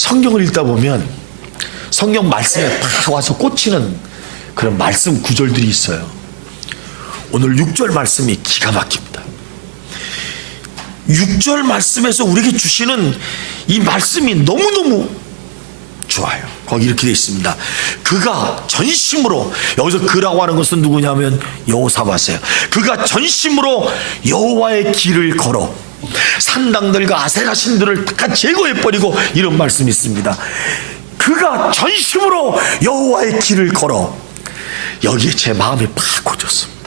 성경을 읽다 보면 성경 말씀에 팍 와서 꽂히는 그런 말씀 구절들이 있어요. 오늘 6절 말씀이 기가 막힙니다. 6절 말씀에서 우리에게 주시는 이 말씀이 너무너무 좋아요. 거기 이렇게 되어 있습니다. 그가 전심으로, 여기서 그라고 하는 것은 누구냐면 여호사밧이에요. 그가 전심으로 여호와의 길을 걸어 산당들과 아세라 신들을 다 제거해버리고, 이런 말씀이 있습니다. 그가 전심으로 여호와의 길을 걸어. 여기에 제 마음이 팍 꽂혔습니다.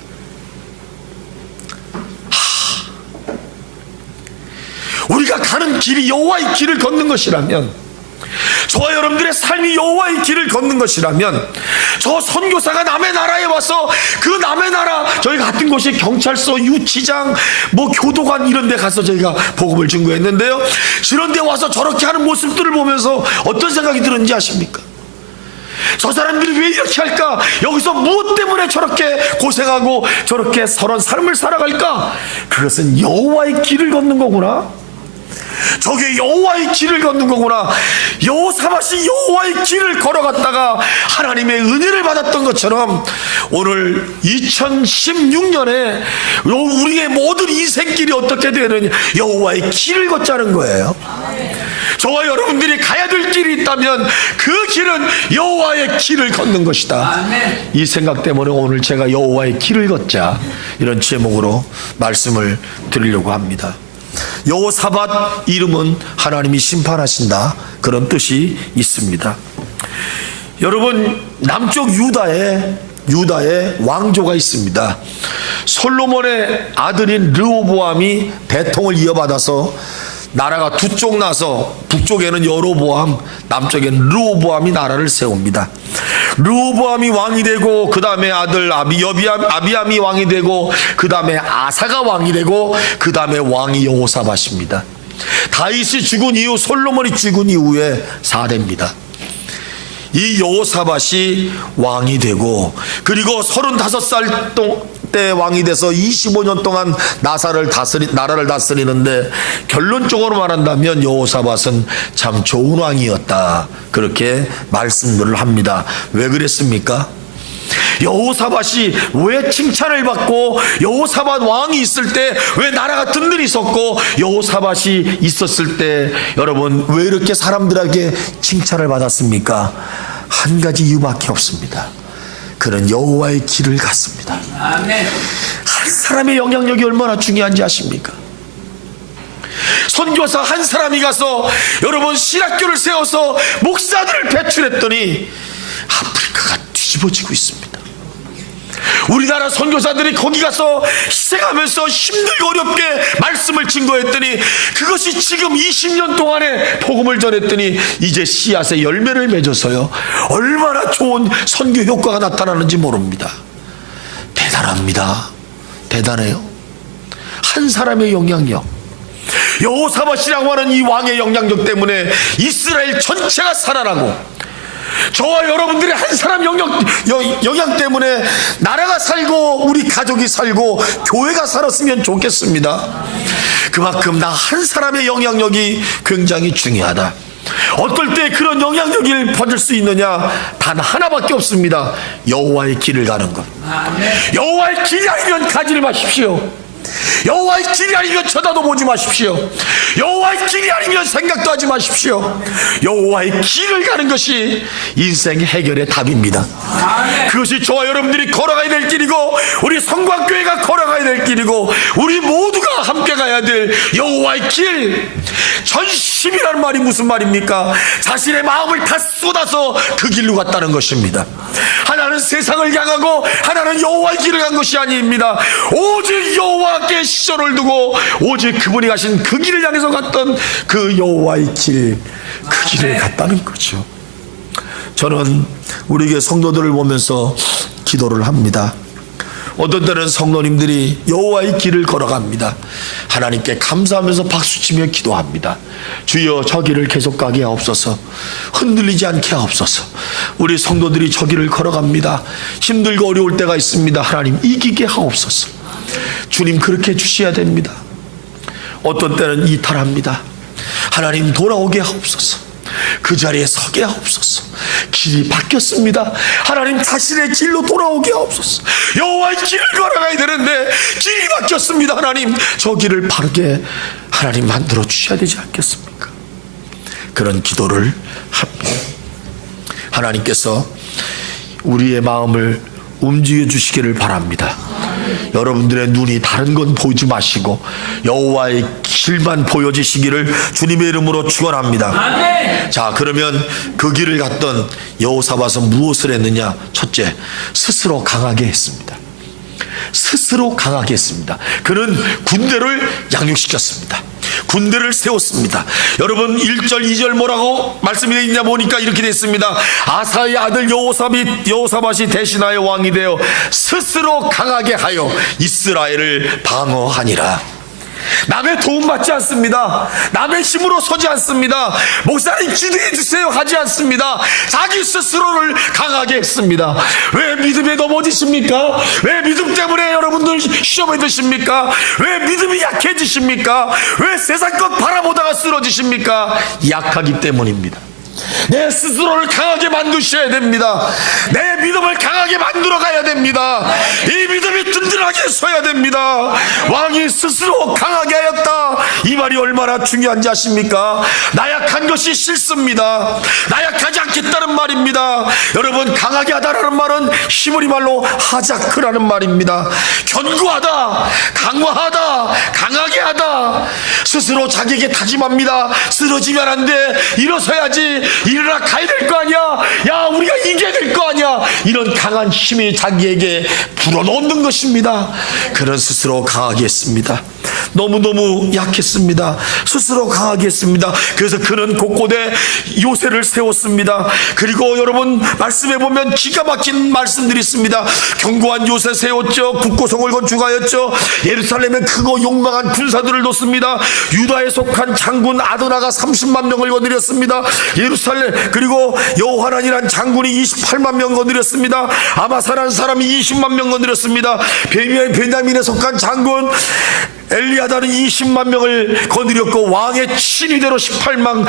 우리가 가는 길이 여호와의 길을 걷는 것이라면, 저와 여러분들의 삶이 여호와의 길을 걷는 것이라면, 저 선교사가 남의 나라에 와서 그 남의 나라, 저희가 같은 곳이 경찰서, 유치장, 교도관 이런 데 가서 저희가 복음을 증거했는데요, 그런 데 와서 저렇게 하는 모습들을 보면서 어떤 생각이 드는지 아십니까? 저 사람들이 왜 이렇게 할까? 여기서 무엇 때문에 저렇게 고생하고 저렇게 서런 삶을 살아갈까? 그것은 여호와의 길을 걷는 거구나. 저게 여호와의 길을 걷는 거구나. 여호사밧이 여호와의 길을 걸어갔다가 하나님의 은혜를 받았던 것처럼, 오늘 2016년에 우리의 모든 인생길이 어떻게 되느냐, 여호와의 길을 걷자는 거예요. 저와 여러분들이 가야 될 길이 있다면 그 길은 여호와의 길을 걷는 것이다. 이 생각 때문에 오늘 제가 여호와의 길을 걷자, 이런 제목으로 말씀을 드리려고 합니다. 여호사밧 이름은 하나님이 심판하신다, 그런 뜻이 있습니다. 여러분, 남쪽 유다에 왕조가 있습니다. 솔로몬의 아들인 르호보암이 대통을 이어받아서 나라가 두 쪽 나서, 북쪽에는 여로보암, 남쪽에는 르호보암이 나라를 세웁니다. 르호보암이 왕이 되고, 그 다음에 아들 아비암이 왕이 되고, 그 다음에 아사가 왕이 되고, 그 다음에 왕이 여호사밧입니다. 다윗이 죽은 이후, 솔로몬이 죽은 이후에 4대입니다. 이 여호사밧이 왕이 되고, 그리고 35살 때 왕이 돼서 25년 동안 나라를 다스리는데, 결론적으로 말한다면 여호사밧은 참 좋은 왕이었다, 그렇게 말씀들을 합니다. 왜 그랬습니까? 여호사밧이 왜 칭찬을 받고, 여호사밧 왕이 있을 때 왜 나라가 든든히 섰고, 여호사밧이 있었을 때 여러분 왜 이렇게 사람들에게 칭찬을 받았습니까? 한 가지 이유밖에 없습니다. 그는 여호와의 길을 갔습니다. 아멘. 한 사람의 영향력이 얼마나 중요한지 아십니까? 선교사 한 사람이 가서 여러분 신학교를 세워서 목사들을 배출했더니 아프리카가 뒤집어지고 있습니다. 우리나라 선교사들이 거기 가서 희생하면서 힘들고 어렵게 말씀을 증거했더니, 그것이 지금 20년 동안에 복음을 전했더니 이제 씨앗의 열매를 맺어서요, 얼마나 좋은 선교 효과가 나타나는지 모릅니다. 대단합니다. 대단해요. 한 사람의 영향력, 여호사밧이라고 하는 이 왕의 영향력 때문에 이스라엘 전체가 살아나고, 저와 여러분들의 한 사람 영향 때문에 나라가 살고 우리 가족이 살고 교회가 살았으면 좋겠습니다. 그만큼 나 한 사람의 영향력이 굉장히 중요하다. 어떨 때 그런 영향력을 받을 수 있느냐? 단 하나밖에 없습니다. 여호와의 길을 가는 것. 여호와의 길이 아니면 가지 마십시오. 여호와의 길이 아니면 쳐다도 보지 마십시오. 여호와의 길이 아니면 생각도 하지 마십시오. 여호와의 길을 가는 것이 인생 해결의 답입니다. 그것이 저와 여러분들이 걸어가야 될 길이고, 우리 성광교회가 걸어가야 될 길이고, 우리 모두가 함께 가야 될 여호와의 길. 전심이라는 말이 무슨 말입니까? 자신의 마음을 다 쏟아서 그 길로 갔다는 것입니다. 하나는 세상을 향하고 하나는 여호와의 길을 간 것이 아닙니다. 오직 여호와께 시선을 두고 오직 그분이 가신 그 길을 향해서 갔던 그 여호와의 길, 그 길을 갔다는 거죠. 저는 우리 교회 성도들을 보면서 기도를 합니다. 어떤 때는 성도님들이 여호와의 길을 걸어갑니다. 하나님께 감사하면서 박수치며 기도합니다. 주여 저 길을 계속 가게 하옵소서. 흔들리지 않게 하옵소서. 우리 성도들이 저 길을 걸어갑니다. 힘들고 어려울 때가 있습니다. 하나님 이기게 하옵소서. 주님 그렇게 해주셔야 됩니다. 어떤 때는 이탈합니다. 하나님 돌아오게 하옵소서. 그 자리에 서게 하옵소서. 길이 바뀌었습니다. 하나님 자신의 길로 돌아오게 하옵소서. 여호와의 길을 걸어가야 되는데 길이 바뀌었습니다. 하나님 저 길을 바르게 하나님 만들어 주셔야 되지 않겠습니까? 그런 기도를 합니다. 하나님께서 우리의 마음을 움직여 주시기를 바랍니다. 여러분들의 눈이 다른 건 보지 마시고 여호와의 길만 보여지시기를 주님의 이름으로 축원합니다. 아멘. 자, 그러면 그 길을 갔던 여호사밧은 무엇을 했느냐? 첫째, 스스로 강하게 했습니다. 스스로 강하게 했습니다. 그는 군대를 양육시켰습니다. 군대를 세웠습니다. 여러분 1절 2절 뭐라고 말씀이 되어 있냐 보니까 이렇게 됐습니다. 아사의 아들 여호사밧이 대신하여 왕이 되어 스스로 강하게 하여 이스라엘을 방어하니라. 남의 도움 받지 않습니다. 남의 힘으로 서지 않습니다. 목사님 기도해 주세요 하지 않습니다. 자기 스스로를 강하게 했습니다. 왜 믿음에 넘어지십니까? 왜 믿음 때문에 여러분들 시험에 드십니까? 왜 믿음이 약해지십니까? 왜 세상 것 바라보다가 쓰러지십니까? 약하기 때문입니다. 내 스스로를 강하게 만드셔야 됩니다. 내 믿음을 강하게 만들어 가야 됩니다. 이 믿음이 든든하게 서야 됩니다. 왕이 스스로 강하게 하였다. 이 말이 얼마나 중요한지 아십니까? 나약한 것이 싫습니다. 나약하지 않겠다는 말입니다. 여러분 강하게 하다라는 말은 히브리 말로 하자크라는 말입니다. 견고하다, 강화하다, 강하게 하다. 스스로 자기에게 다짐합니다. 쓰러지면 안 돼. 일어서야지. 일어나 가야 될 거 아니야. 야, 우리가 이겨야 될 거 아니야. 이런 강한 힘이 자기에게 불어넣는 것입니다. 그는 스스로 강하게 했습니다. 너무너무 약했습니다. 스스로 강하게 했습니다. 그래서 그는 곳곳에 요새를 세웠습니다. 그리고 여러분 말씀해 보면 기가 막힌 말씀들이 있습니다. 견고한 요새 세웠죠. 국고성을 건축하였죠. 예루살렘에 크고 용망한 군사들을 뒀습니다. 유다에 속한 장군 아드나가 30만 명을 거느렸습니다. 예루살렘 그리고 여호하난이란 장군이 28만 명 거느렸습니다. 아마사라는 사람이 20만 명 거느렸습니다. 베냐민에 속한 장군 엘리야다는 20만 명을 거느렸고 왕의 친위대로 18만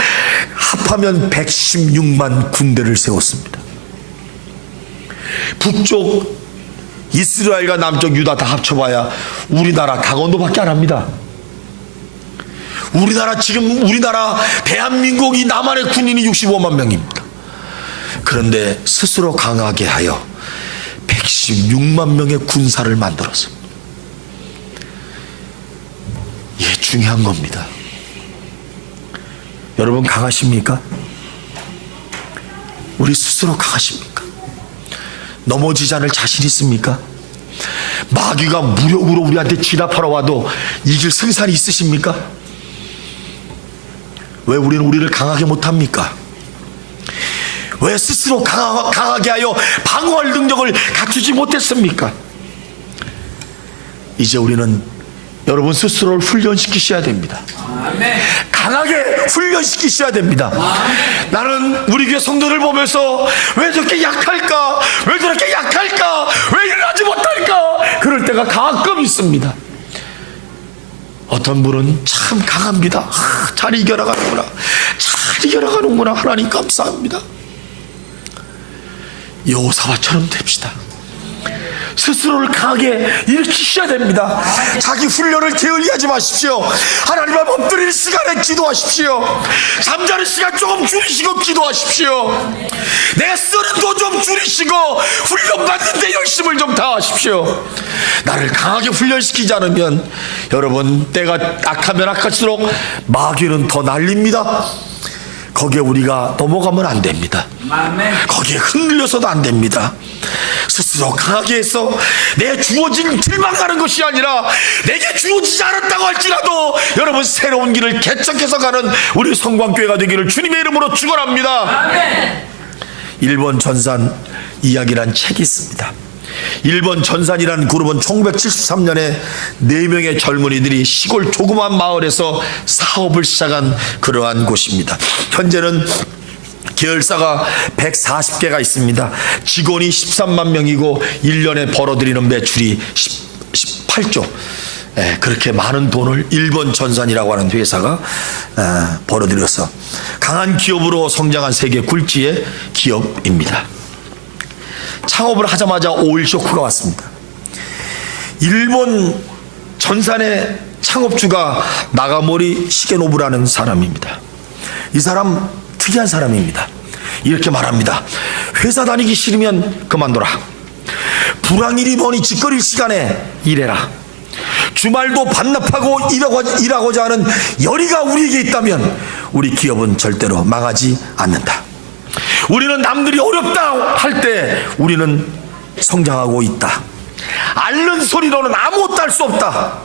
합하면 116만 군대를 세웠습니다. 북쪽 이스라엘과 남쪽 유다 다 합쳐봐야 우리나라 강원도밖에 안 합니다. 우리나라 대한민국이 남한의 군인이 65만 명입니다. 그런데 스스로 강하게 하여 116만 명의 군사를 만들었습니다. 이게 중요한 겁니다. 여러분 강하십니까? 우리 스스로 강하십니까? 넘어지지 않을 자신 있습니까? 마귀가 무력으로 우리한테 진압하러 와도 이길 승산이 있으십니까? 왜 우리를 강하게 못합니까? 왜 스스로 강하게 하여 방어할 능력을 갖추지 못했습니까? 이제 우리는 여러분 스스로를 훈련시키셔야 됩니다. 강하게 훈련시키셔야 됩니다. 나는 우리 교회 성도를 보면서 왜 저렇게 약할까? 왜 저렇게 약할까? 왜 일어나지 못할까? 그럴 때가 가끔 있습니다. 어떤 분은 참 강합니다. 잘 이겨나가는구나. 잘 이겨나가는구나. 하나님 감사합니다. 여호사밧처럼 됩시다. 스스로를 강하게 일으키셔야 됩니다. 자기 훈련을 게을리하지 마십시오. 하나님 앞에 엎드릴 시간에 기도하십시오. 잠자는 시간 조금 줄이시고 기도하십시오. 내 쓰는도 좀 줄이시고 훈련 받는데 열심을 좀 다하십시오. 나를 강하게 훈련시키지 않으면 여러분 때가 악하면 악할수록 마귀는 더 날립니다. 거기에 우리가 넘어가면 안 됩니다. 거기에 흔들려서도 안 됩니다. 스스로 강하게 해서 내 주어진 길만 가는 것이 아니라 내게 주어지지 않았다고 할지라도 여러분 새로운 길을 개척해서 가는 우리 성광교회가 되기를 주님의 이름으로 축원합니다. 일본 전산 이야기란 책이 있습니다. 일본 전산이라는 그룹은 1973년에 4명의 젊은이들이 시골 조그만 마을에서 사업을 시작한 그러한 곳입니다. 현재는 계열사가 140개가 있습니다. 직원이 13만 명이고 1년에 벌어들이는 매출이 18조 그렇게 많은 돈을 일본 전산이라고 하는 회사가 벌어들여서 강한 기업으로 성장한 세계 굴지의 기업입니다. 창업을 하자마자 오일 쇼크가 왔습니다. 일본 전산의 창업주가 나가모리 시게노부라는 사람입니다. 이 사람 특이한 사람입니다. 이렇게 말합니다. 회사 다니기 싫으면 그만둬라. 불황일이 보니 짓거릴 시간에 일해라. 주말도 반납하고 일하고자 하는 열의가 우리에게 있다면 우리 기업은 절대로 망하지 않는다. 우리는 남들이 어렵다 할 때 우리는 성장하고 있다. 앓는 소리로는 아무것도 할 수 없다.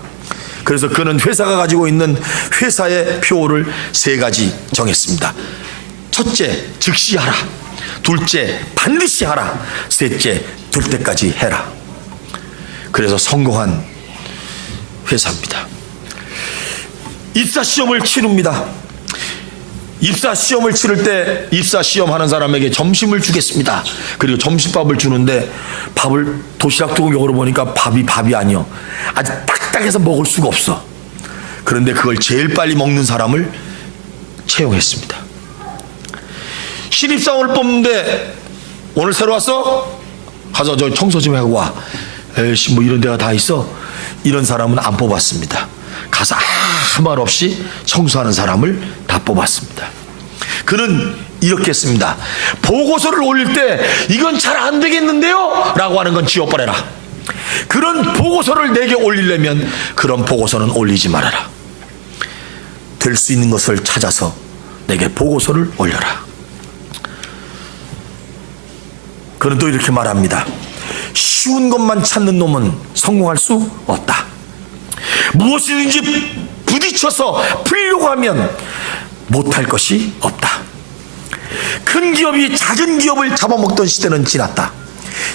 그래서 그는 회사가 가지고 있는 회사의 표어를 3가지 정했습니다. 첫째, 즉시 하라. 둘째, 반드시 하라. 셋째, 될 때까지 해라. 그래서 성공한 회사입니다. 입사 시험을 치릅니다. 입사 시험을 치를 때 입사 시험 하는 사람에게 점심을 주겠습니다. 그리고 점심밥을 주는데 밥을 도시락 통역으로 보니까 밥이 아니요. 아주 딱딱해서 먹을 수가 없어. 그런데 그걸 제일 빨리 먹는 사람을 채용했습니다. 신입사원을 뽑는데 오늘 새로 왔어? 가서 저 청소 좀 하고 와. 에이씨 뭐 이런 데가 다 있어? 이런 사람은 안 뽑았습니다. 가서 아무 말 없이 청소하는 사람을 다 뽑았습니다. 그는 이렇게 했습니다. 보고서를 올릴 때 이건 잘 안 되겠는데요? 라고 하는 건 지워버려라. 그런 보고서를 내게 올리려면 그런 보고서는 올리지 말아라. 될 수 있는 것을 찾아서 내게 보고서를 올려라. 그는 또 이렇게 말합니다. 쉬운 것만 찾는 놈은 성공할 수 없다. 무엇이든지 부딪혀서 풀려고 하면 못할 것이 없다. 큰 기업이 작은 기업을 잡아먹던 시대는 지났다.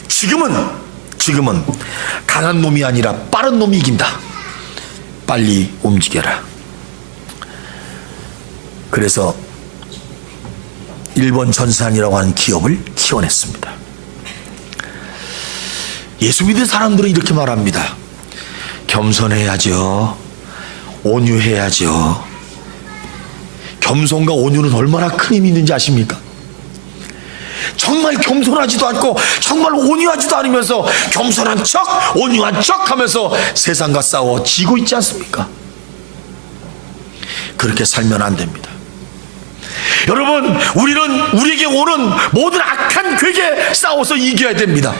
지금은 강한 놈이 아니라 빠른 놈이 이긴다. 빨리 움직여라. 그래서 일본 전산이라고 하는 기업을 키워냈습니다. 예수 믿는 사람들은 이렇게 말합니다. 겸손해야죠. 온유해야죠. 겸손과 온유는 얼마나 큰 힘이 있는지 아십니까? 정말 겸손하지도 않고 정말 온유하지도 않으면서 겸손한 척 온유한 척 하면서 세상과 싸워 지고 있지 않습니까? 그렇게 살면 안 됩니다. 여러분, 우리는 우리에게 오는 모든 악한 괴에 싸워서 이겨야 됩니다.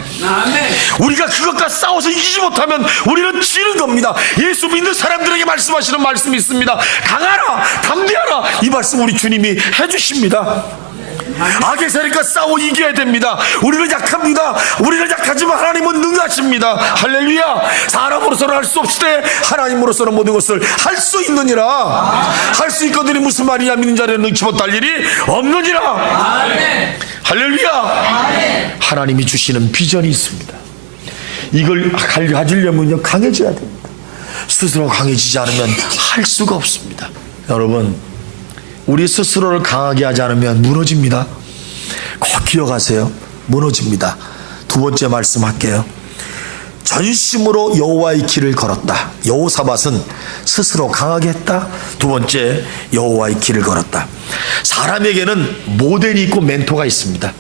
우리가 그것과 싸워서 이기지 못하면 우리는 지는 겁니다. 예수 믿는 사람들에게 말씀하시는 말씀이 있습니다. 강하라, 담대하라. 이 말씀 우리 주님이 해주십니다. 악의 세력과 싸워 이겨야 됩니다. 우리는 약합니다. 우리는 약하지만 하나님은 능하십니다. 할렐루야. 사람으로서는 할 수 없을 때 하나님으로서는 모든 것을 할 수 있느니라. 할 수 있거든요. 무슨 말이냐. 믿는 자에는 능치 못할 일이 없느니라. 아멘. 할렐루야. 아멘. 하나님이 주시는 비전이 있습니다. 이걸 가지려면 강해져야 됩니다. 스스로 강해지지 않으면 할 수가 없습니다. 여러분, 우리 스스로를 강하게 하지 않으면 무너집니다. 꼭 기억하세요. 무너집니다. 2번째 말씀할게요. 전심으로 여호와의 길을 걸었다. 여호사밧은 스스로 강하게 했다. 2번째, 여호와의 길을 걸었다. 사람에게는 모델이 있고 멘토가 있습니다.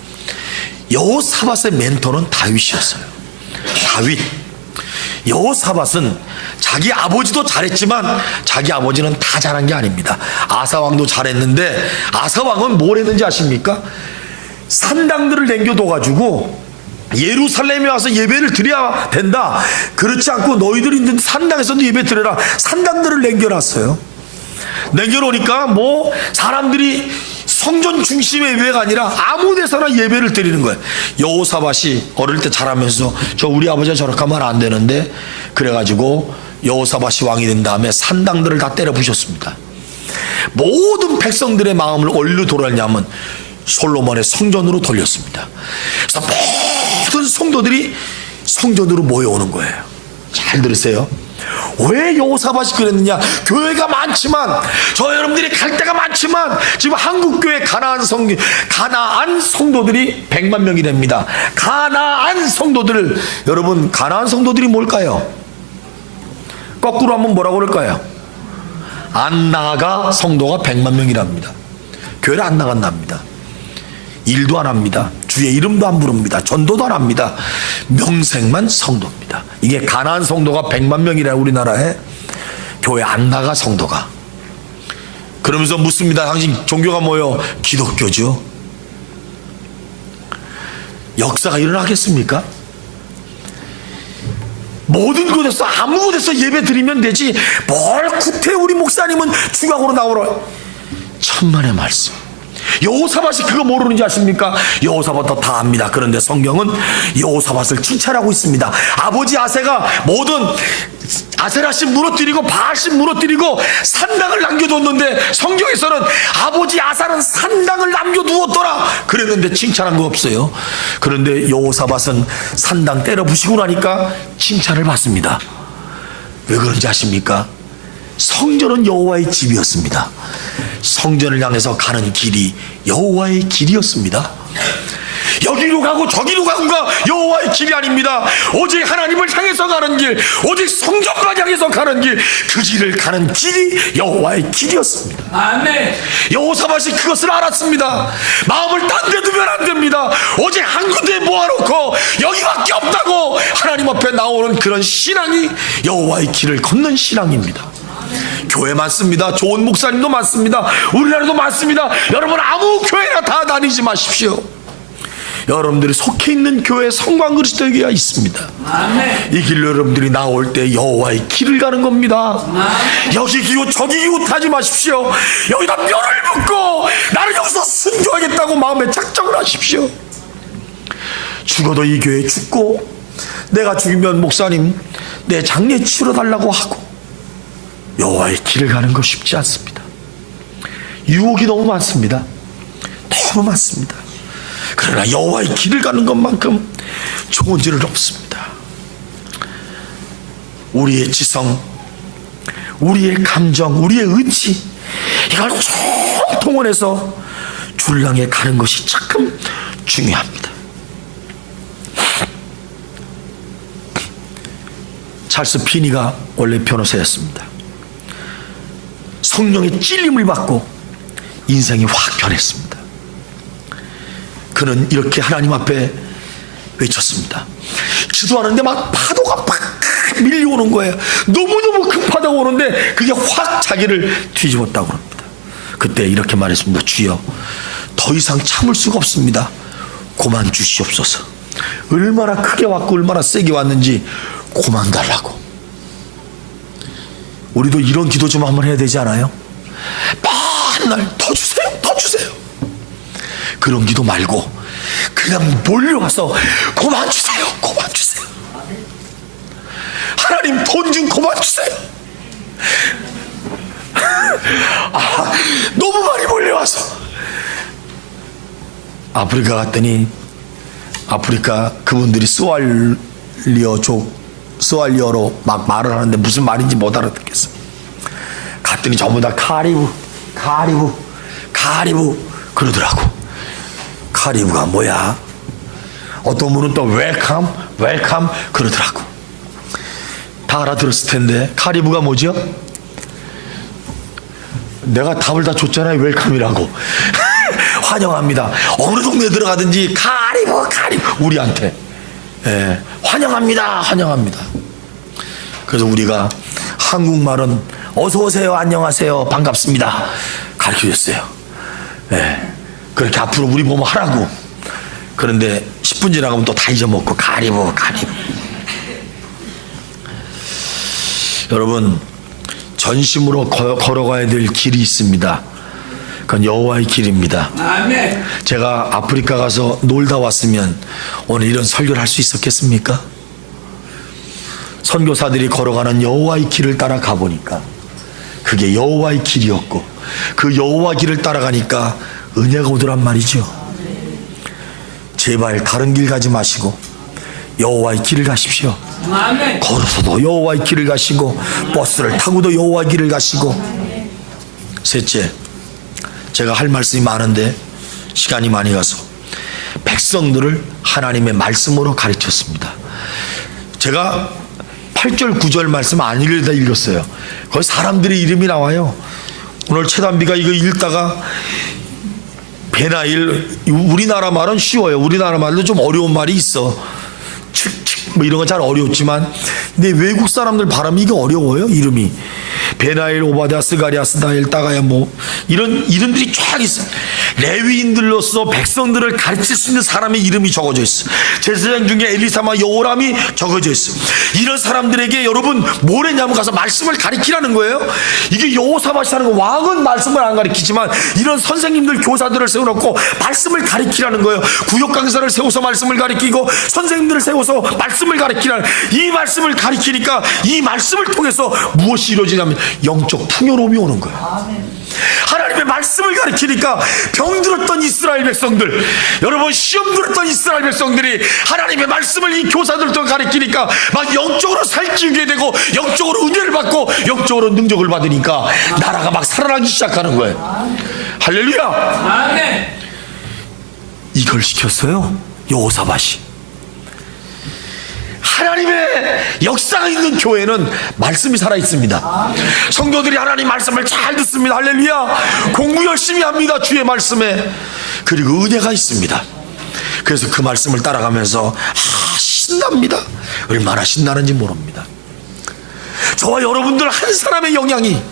여호사밧의 멘토는 다윗이었어요. 다윗. 여호사밧은 자기 아버지도 잘했지만 자기 아버지는 다 잘한 게 아닙니다. 아사왕도 잘했는데 아사왕은 뭘 했는지 아십니까? 산당들을 남겨둬가지고 예루살렘에 와서 예배를 드려야 된다. 그렇지 않고 너희들이 있는 산당에서도 예배 드려라. 산당들을 남겨놨어요. 남겨놓으니까 뭐 사람들이 성전 중심의 예배가 아니라 아무 데서나 예배를 드리는 거예요. 여호사밧이 어릴 때 자라면서 저 우리 아버지가 저렇게 하면 안 되는데 그래가지고 여호사밧이 왕이 된 다음에 산당들을 다 때려 부셨습니다. 모든 백성들의 마음을 어디로 돌렸냐면 솔로몬의 성전으로 돌렸습니다. 그래서 모든 성도들이 성전으로 모여오는 거예요. 잘 들으세요. 왜 여호사밧이 그랬느냐? 교회가 많지만 저 여러분들이 갈 데가 많지만 지금 한국교회 가나안 성도들이 100만 명이 됩니다. 가나안 성도들, 여러분 가나안 성도들이 뭘까요? 거꾸로 하면 뭐라고 그럴까요? 안 나가 성도가 100만 명이랍니다. 교회를 안 나간답니다. 일도 안 합니다. 주의 이름도 안 부릅니다. 전도도 안 합니다. 명색만 성도입니다. 이게 가나안 성도가 100만 명이라 우리나라에. 교회 안 나가 성도가. 그러면서 묻습니다. 당신 종교가 뭐요? 기독교죠. 역사가 일어나겠습니까? 모든 곳에서 아무 곳에서 예배 드리면 되지 뭘 구태 우리 목사님은 주각으로 나오라. 천만의 말씀. 여호사밧이 그거 모르는지 아십니까? 여호사밧도 다 압니다. 그런데 성경은 여호사밧을 칭찬하고 있습니다. 아버지 아세가 모든 아세라씨 무너뜨리고 바알씨 무너뜨리고 산당을 남겨뒀는데 성경에서는 아버지 아사는 산당을 남겨두었더라 그랬는데 칭찬한 거 없어요. 그런데 여호사밧은 산당 때려 부시고 나니까 칭찬을 받습니다. 왜 그런지 아십니까? 성전은 여호와의 집이었습니다. 성전을 향해서 가는 길이 여호와의 길이었습니다. 여기로 가고 저기로 가고가 여호와의 길이 아닙니다. 오직 하나님을 향해서 가는 길, 오직 성전만 향해서 가는 길, 그 길을 가는 길이 여호와의 길이었습니다. 아멘. 여호사밧이 그것을 알았습니다. 마음을 딴 데 두면 안 됩니다. 오직 한 군데에 모아놓고 여기밖에 없다고 하나님 앞에 나오는 그런 신앙이 여호와의 길을 걷는 신앙입니다. 교회 많습니다. 좋은 목사님도 많습니다. 우리나라도 많습니다. 여러분 아무 교회나 다 다니지 마십시오. 여러분들이 속해 있는 교회 성광 그리스도교회가 있습니다. 아멘. 이 길로 여러분들이 나올 때 여호와의 길을 가는 겁니다. 아멘. 여기 기고 저기 기고 타지 마십시오. 여기다 뼈를 묻고 나는 여기서 순교하겠다고 마음에 작정을 하십시오. 죽어도 이 교회에 죽고 내가 죽으면 목사님 내 장례 치러달라고 하고 여호와의 길을 가는 거 쉽지 않습니다. 유혹이 너무 많습니다. 너무 많습니다. 그러나 여호와의 길을 가는 것만큼 좋은 일은 없습니다. 우리의 지성, 우리의 감정, 우리의 의지 이걸 총동원해서 주를 향해 가는 것이 참 중요합니다. 찰스 피니가 원래 변호사였습니다. 성령의 찔림을 받고 인생이 확 변했습니다. 그는 이렇게 하나님 앞에 외쳤습니다. 기도하는데 막 파도가 막 밀려오는 거예요. 너무너무 큰 파도가 오는데 그게 확 자기를 뒤집었다고 합니다. 그때 이렇게 말했습니다. 주여 더 이상 참을 수가 없습니다. 고만 주시옵소서. 얼마나 크게 왔고 얼마나 세게 왔는지 고만 달라고. 우리도 이런 기도 좀 한번 해야 되지 않아요? 맨날 더 주세요, 더 주세요. 그런 기도 말고 그냥 몰려와서 고만 주세요, 고만 주세요. 하나님 돈 좀 고만 주세요. 너무 많이 몰려와서. 아프리카 갔더니 아프리카 그분들이 스왈리어로 막 말을 하는데 무슨 말인지 못 알아듣겠어. 갔더니 전부 다 카리브 그러더라고. 카리브가 뭐야? 어떤 분은 또 웰컴 그러더라고. 다 알아들었을 텐데 카리브가 뭐죠? 내가 답을 다 줬잖아요. 웰컴이라고. 환영합니다. 어느 동네에 들어가든지 카리브 우리한테 환영합니다. 그래서 우리가 한국말은 어서 오세요, 안녕하세요, 반갑습니다 가르쳐줬어요. 그렇게 앞으로 우리 보면 하라고. 그런데 10분 지나가면 또 다 잊어먹고 카리브. 여러분 전심으로 걸어가야 될 길이 있습니다. 그건 여호와의 길입니다. 아멘. 제가 아프리카 가서 놀다 왔으면 오늘 이런 설교를 할 수 있었겠습니까? 선교사들이 걸어가는 여호와의 길을 따라 가보니까 그게 여호와의 길이었고 그 여호와 길을 따라가니까 은혜가 오더란 말이죠. 제발 다른 길 가지 마시고 여호와의 길을 가십시오. 아멘. 걸어서도 여호와의 길을 가시고 버스를 타고도 여호와의 길을 가시고. 셋째, 제가 할 말씀이 많은데 시간이 많이 가서 백성들을 하나님의 말씀으로 가르쳤습니다. 제가 8절 9절 말씀 안 읽다 읽었어요. 거기 사람들의 이름이 나와요. 오늘 최단비가 이거 읽다가 베나일, 우리나라 말은 쉬워요. 우리나라 말도 좀 어려운 말이 있어. 칙칙 뭐 이런 건 잘 어려웠지만, 근데 외국 사람들 발음이 이게 어려워요. 이름이 베나일, 오바댜, 스가랴, 스다일, 따가야 뭐 이런 이름들이 쫙 있어. 레위인들로서 백성들을 가르칠 수 있는 사람의 이름이 적어져 있어. 제사장 중에 엘리사마, 여호람이 적어져 있어. 이런 사람들에게 여러분 뭘 했냐면 가서 말씀을 가르치라는 거예요. 이게 여호사밧이라는 거, 왕은 말씀을 안 가르치지만 이런 선생님들, 교사들을 세워놓고 말씀을 가르치라는 거예요. 구역 강사를 세워서 말씀을 가르치고 선생님들을 세워서 말씀을 가르치라는, 이 말씀을 가르치니까 이 말씀을 통해서 무엇이 이루어지냐면 영적 풍요로움이 오는 거예요. 하나님의 말씀을 가르치니까 병들었던 이스라엘 백성들, 여러분 시험 들었던 이스라엘 백성들이 하나님의 말씀을 이 교사들 통해 가르치니까 막 영적으로 살찌우게 되고 영적으로 은혜를 받고 영적으로 능력을 받으니까 나라가 막 살아나기 시작하는 거예요. 할렐루야. 아멘. 이걸 시켰어요 여호사밧이. 하나님의 역사가 있는 교회는 말씀이 살아있습니다. 성도들이 하나님 말씀을 잘 듣습니다. 할렐루야. 공부 열심히 합니다. 주의 말씀에. 그리고 은혜가 있습니다. 그래서 그 말씀을 따라가면서 신납니다. 얼마나 신나는지 모릅니다. 저와 여러분들 한 사람의 영향이,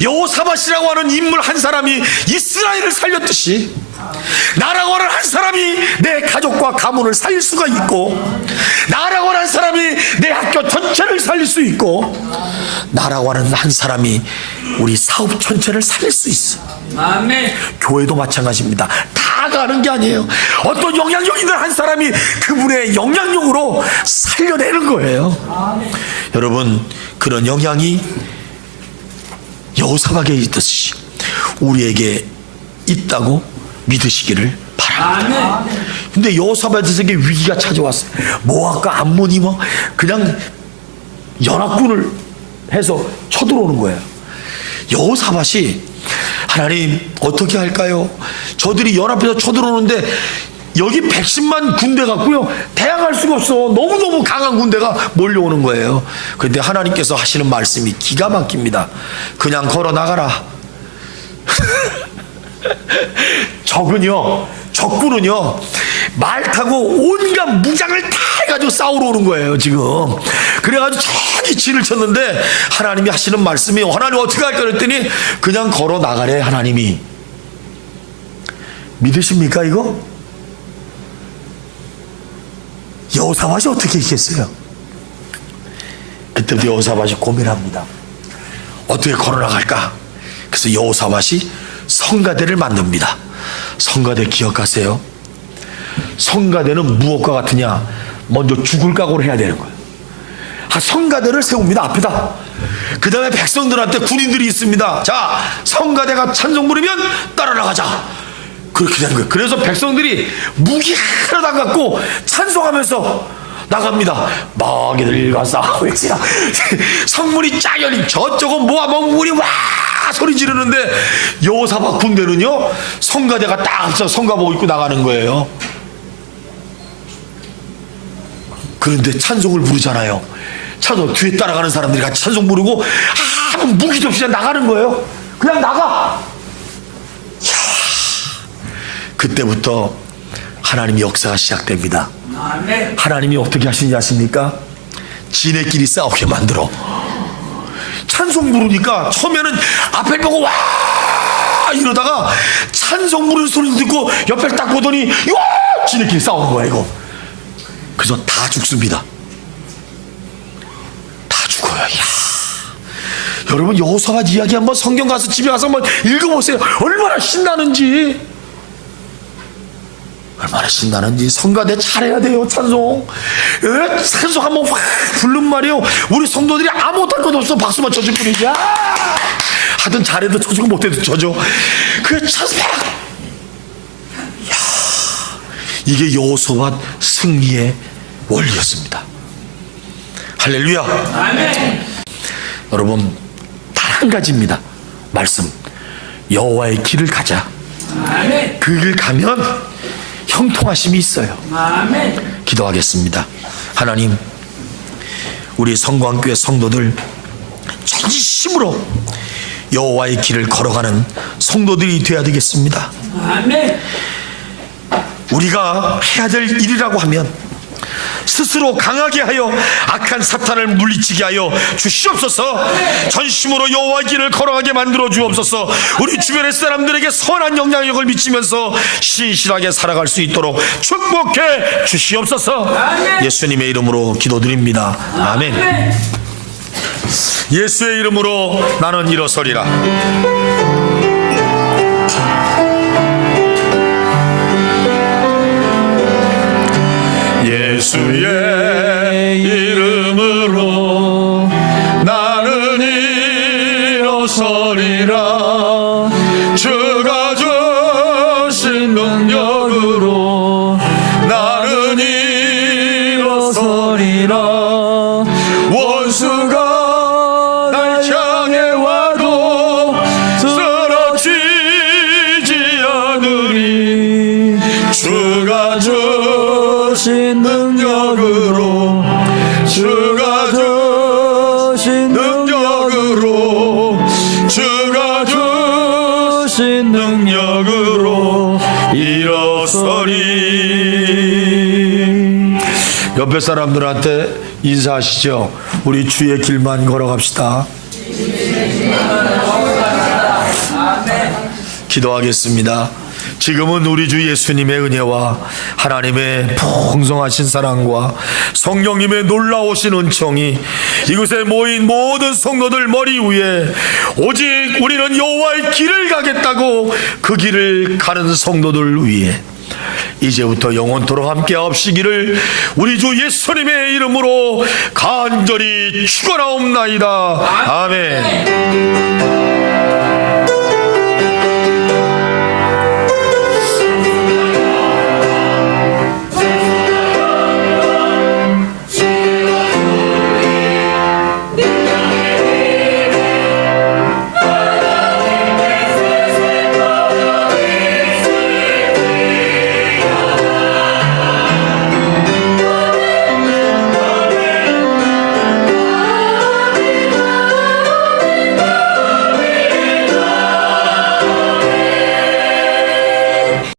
여호사밧이라고 하는 인물 한 사람이 이스라엘을 살렸듯이 나라고 하는 한 사람이 내 가족과 가문을 살릴 수가 있고, 나라고 하는 한 사람이 내 학교 전체를 살릴 수 있고, 나라고 하는 한 사람이 우리 사업 전체를 살릴 수 있어. 아멘. 교회도 마찬가지입니다. 다 가는 게 아니에요. 어떤 영향력 있는 한 사람이 그분의 영향력으로 살려내는 거예요. 아멘. 여러분 그런 영향이 여호사밧에 있듯이 우리에게 있다고 믿으시기를 바랍니다. 근데 여호사밧에게 위기가 찾아왔어요. 모압과 암몬이 뭐 그냥 연합군을 해서 쳐들어오는 거예요. 여호사밧이 하나님 어떻게 할까요? 저들이 연합해서 쳐들어오는데 여기 110만 군대 같고요, 대항할 수가 없어. 너무너무 강한 군대가 몰려오는 거예요. 그런데 하나님께서 하시는 말씀이 기가 막힙니다. 그냥 걸어 나가라. 적군은요 말 타고 온갖 무장을 다 해가지고 싸우러 오는 거예요 지금. 그래가지고 저기 진을 쳤는데 하나님이 하시는 말씀이, 하나님 어떻게 할까 그랬더니 그냥 걸어 나가래. 하나님이. 믿으십니까 이거? 여호사밧이 어떻게 했겠어요? 그때부터 여호사밧이 고민합니다. 어떻게 걸어 나갈까? 그래서 여호사밧이 성가대를 만듭니다. 성가대 기억하세요? 성가대는 무엇과 같으냐? 먼저 죽을 각오를 해야 되는 거예요. 성가대를 세웁니다. 앞에다. 그 다음에 백성들한테 군인들이 있습니다. 자, 성가대가 찬송 부르면 따라 나가자. 그렇게 되는 거예요. 그래서 백성들이 무기 하나도 안 갖고 찬송하면서 나갑니다. 마귀들과 싸우리라. 성문이 쫙 열린, 저쪽은 모압 문이 와 소리 지르는데 여호사밧 군대는요 성가대가 딱 성가복 입고 나가는 거예요. 그런데 찬송을 부르잖아요. 찬송 뒤에 따라가는 사람들이 같이 찬송 부르고 아무 무기도 없이 그냥 나가는 거예요. 그냥 나가. 이야, 그때부터 하나님의 역사가 시작됩니다. 하나님이 어떻게 하시는지 아십니까? 지네끼리 싸우게 만들어. 찬송 부르니까 처음에는 앞에 보고 와 이러다가 찬송 부르는 소리를 듣고 옆에 딱 보더니 와 지네끼리 싸우는 거야 이거. 그래서 다 죽습니다. 다 죽어요. 이야. 여러분 여호사밧 이야기 한번 성경 가서 집에 가서 한번 읽어보세요. 얼마나 신나는지. 얼마나 신나는지. 성가대 잘해야 돼요. 찬송. 찬송 한번 확 부른 말이에요. 우리 성도들이 아무것도 할 것 없어 박수만 쳐줄 뿐이야. 하든 잘해도 쳐주고 못해도 쳐줘. 그 찬송. 이야, 이게 여호사밧 승리의 원리였습니다. 할렐루야. 아멘. 여러분 단 한 가지입니다. 말씀. 여호와의 길을 가자. 아멘. 그 길 가면 형통하심이 있어요. 아멘. 기도하겠습니다. 하나님, 우리 성광교회 성도들 전심으로 여호와의 길을 걸어가는 성도들이 되어야 되겠습니다. 아멘. 우리가 해야 될 일이라고 하면 스스로 강하게 하여 악한 사탄을 물리치게 하여 주시옵소서. 전심으로 여호와의 길을 걸어가게 만들어 주옵소서. 우리 주변의 사람들에게 선한 영향력을 미치면서 신실하게 살아갈 수 있도록 축복해 주시옵소서. 예수님의 이름으로 기도드립니다. 아멘. 예수의 이름으로 나는 일어서리라. 예수의 이름으로 나는 일어서리라. 주가 주신 능력으로 나는 일어서리라. 원수가 날 향해 와도 쓰러지지 않으리. 주가 주신 능력으로, 주가 주신 능력으로, 주가 주신 능력으로 일어서리. 옆에 사람들한테 인사하시죠. 우리 주의 길만 걸어갑시다. 기도하겠습니다. 지금은 우리 주 예수님의 은혜와 하나님의 풍성하신 사랑과 성령님의 놀라우신 은총이 이곳에 모인 모든 성도들 머리 위에, 오직 우리는 여호와의 길을 가겠다고 그 길을 가는 성도들 위에 이제부터 영원토록 함께 하옵시기를 우리 주 예수님의 이름으로 간절히 축원하옵나이다. 아멘.